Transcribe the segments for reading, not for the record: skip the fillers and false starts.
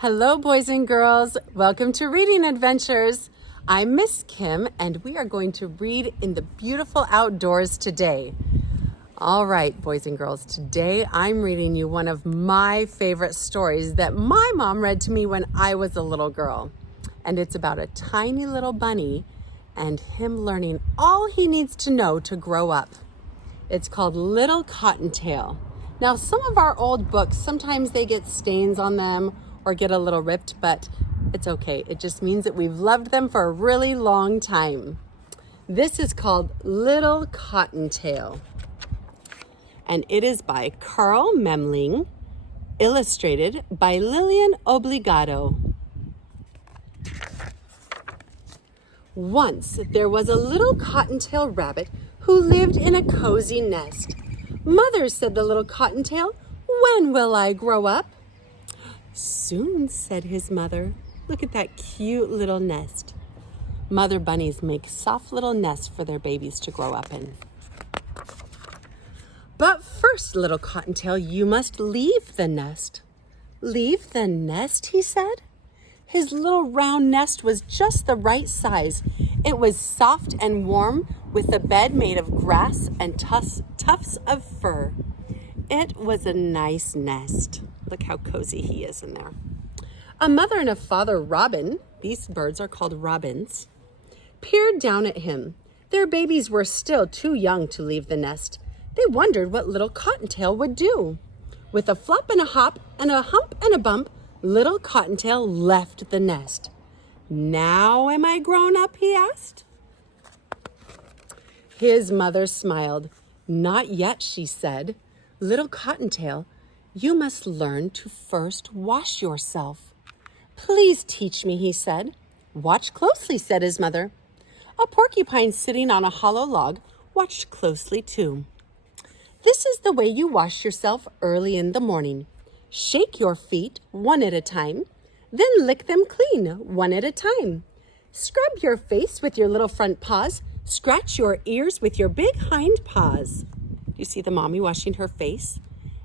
Hello, boys and girls. Welcome to Reading Adventures. I'm Miss Kim, and we are going to read in the beautiful outdoors today. All right, boys and girls, today I'm reading you one of my favorite stories that my mom read to me when I was a little girl. And it's about a tiny little bunny and him learning all he needs to know to grow up. It's called Little Cottontail. Now, some of our old books, sometimes they get stains on them or get a little ripped, but it's okay. It just means that we've loved them for a really long time. This is called Little Cottontail, and it is by Carl Membling, illustrated by Lilian Obligado. Once there was a little cottontail rabbit who lived in a cozy nest. "Mother," said the little cottontail, "when will I grow up?" "Soon," said his mother. "Look at that cute little nest." Mother bunnies make soft little nests for their babies to grow up in. "But first, little Cottontail, you must leave the nest." "Leave the nest?" he said. His little round nest was just the right size. It was soft and warm, with a bed made of grass and tufts of fur. It was a nice nest. Look how cozy he is in there. A mother and a father robin, these birds are called robins, peered down at him. Their babies were still too young to leave the nest. They wondered what little Cottontail would do. With a flop and a hop and a hump and a bump, little Cottontail left the nest. "Now am I grown up?" he asked. His mother smiled. "Not yet," she said. "Little Cottontail, you must learn to first wash yourself." "Please teach me," he said. "Watch closely," said his mother. A porcupine sitting on a hollow log watched closely too. "This is the way you wash yourself early in the morning. Shake your feet one at a time, then lick them clean one at a time. Scrub your face with your little front paws. Scratch your ears with your big hind paws." Do you see the mommy washing her face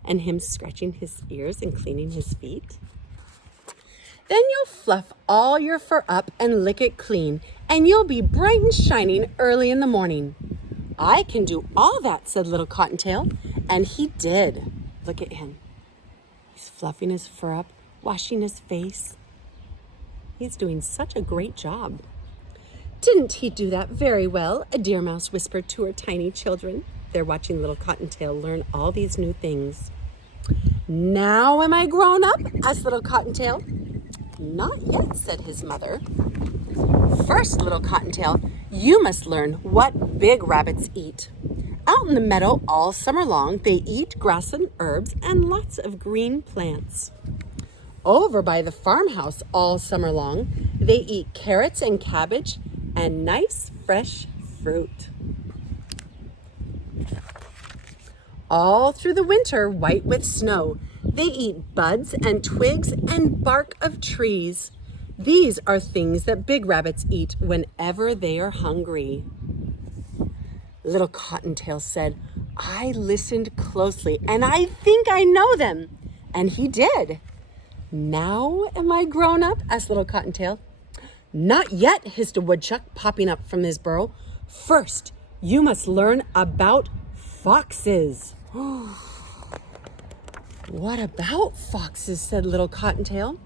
and him scratching his ears and cleaning his feet? "Then you'll fluff all your fur up and lick it clean, and you'll be bright and shining early in the morning." "I can do all that," said little Cottontail, and he did. Look at him. He's fluffing his fur up, washing his face. He's doing such a great job. "Didn't he do that very well?" a deer mouse whispered to her tiny children. They're watching little Cottontail learn all these new things. "Now am I grown up?" asked little Cottontail. "Not yet," said his mother. "First, little Cottontail, you must learn what big rabbits eat. Out in the meadow all summer long, they eat grass and herbs and lots of green plants. Over by the farmhouse all summer long, they eat carrots and cabbage and nice fresh fruit. All through the winter, white with snow, they eat buds and twigs and bark of trees. These are things that big rabbits eat whenever they are hungry." Little Cottontail said, "I listened closely, and I think I know them." And he did. "Now am I grown up?" asked little Cottontail. "Not yet," hissed a woodchuck, popping up from his burrow. "First, you must learn about foxes." "What about foxes?" said little Cottontail.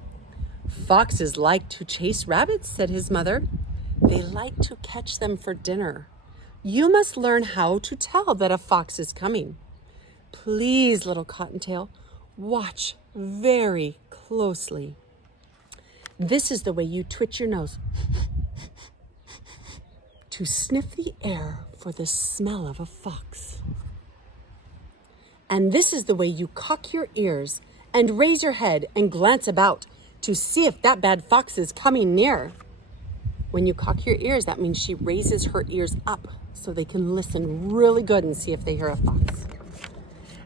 "Foxes like to chase rabbits," said his mother. "They like to catch them for dinner. You must learn how to tell that a fox is coming. Please, little Cottontail, watch very closely. This is the way you twitch your nose to sniff the air for the smell of a fox. And this is the way you cock your ears and raise your head and glance about to see if that bad fox is coming near." When you cock your ears, that means she raises her ears up so they can listen really good and see if they hear a fox.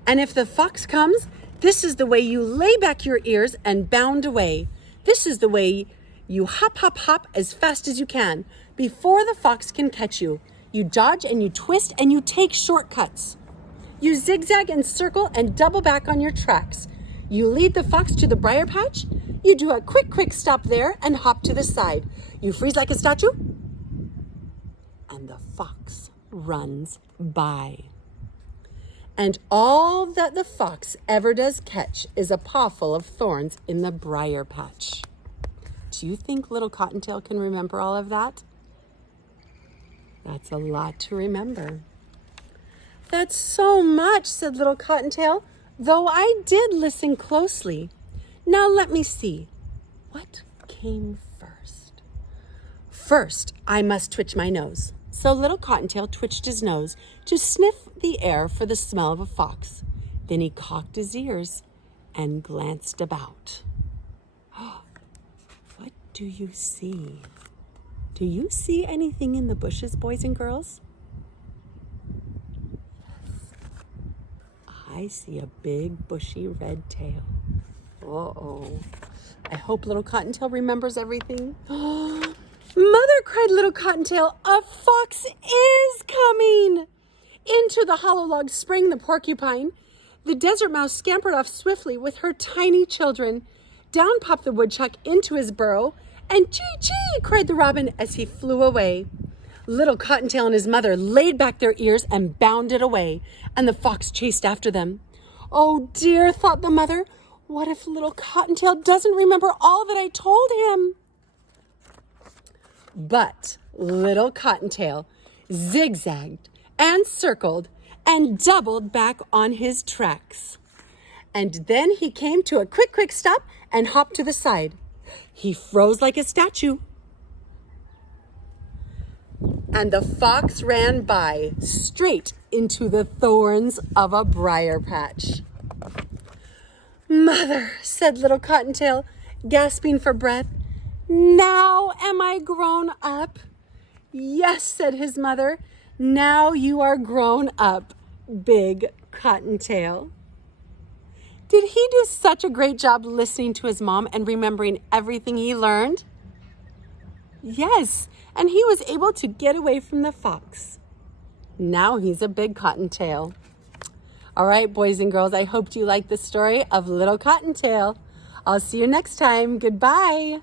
"And if the fox comes, this is the way you lay back your ears and bound away. This is the way you hop, hop, hop as fast as you can. Before the fox can catch you, you dodge and you twist and you take shortcuts. You zigzag and circle and double back on your tracks. You lead the fox to the briar patch. You do a quick stop there and hop to the side. You freeze like a statue. And the fox runs by. And all that the fox ever does catch is a pawful of thorns in the briar patch. Do you think little Cottontail can remember all of that? That's a lot to remember. That's so much, said little Cottontail, though I did listen closely. Now let me see. What came first? First, I must twitch my nose. So little Cottontail twitched his nose to sniff the air for the smell of a fox. Then he cocked his ears and glanced about. What do you see? Do you see anything in the bushes, boys and girls? I see a big bushy red tail. Uh-oh. I hope little Cottontail remembers everything. Mother, cried little Cottontail, a fox is coming! Into the hollow log sprang the porcupine. The desert mouse scampered off swiftly with her tiny children. Down popped the woodchuck into his burrow, and chee-chee, cried the robin as he flew away. Little Cottontail and his mother laid back their ears and bounded away, and the fox chased after them. Oh dear, thought the mother, what if little Cottontail doesn't remember all that I told him? But little Cottontail zigzagged and circled and doubled back on his tracks. And then he came to a quick stop and hopped to the side. He froze like a statue. And the fox ran by straight into the thorns of a briar patch. Mother, said little Cottontail, gasping for breath, now am I grown up? Yes, said his mother, now you are grown up, big Cottontail. Did he do such a great job listening to his mom and remembering everything he learned? Yes, and he was able to get away from the fox. Now he's a big Cottontail. All right, boys and girls, I hope you liked the story of Little Cottontail. I'll see you next time. Goodbye.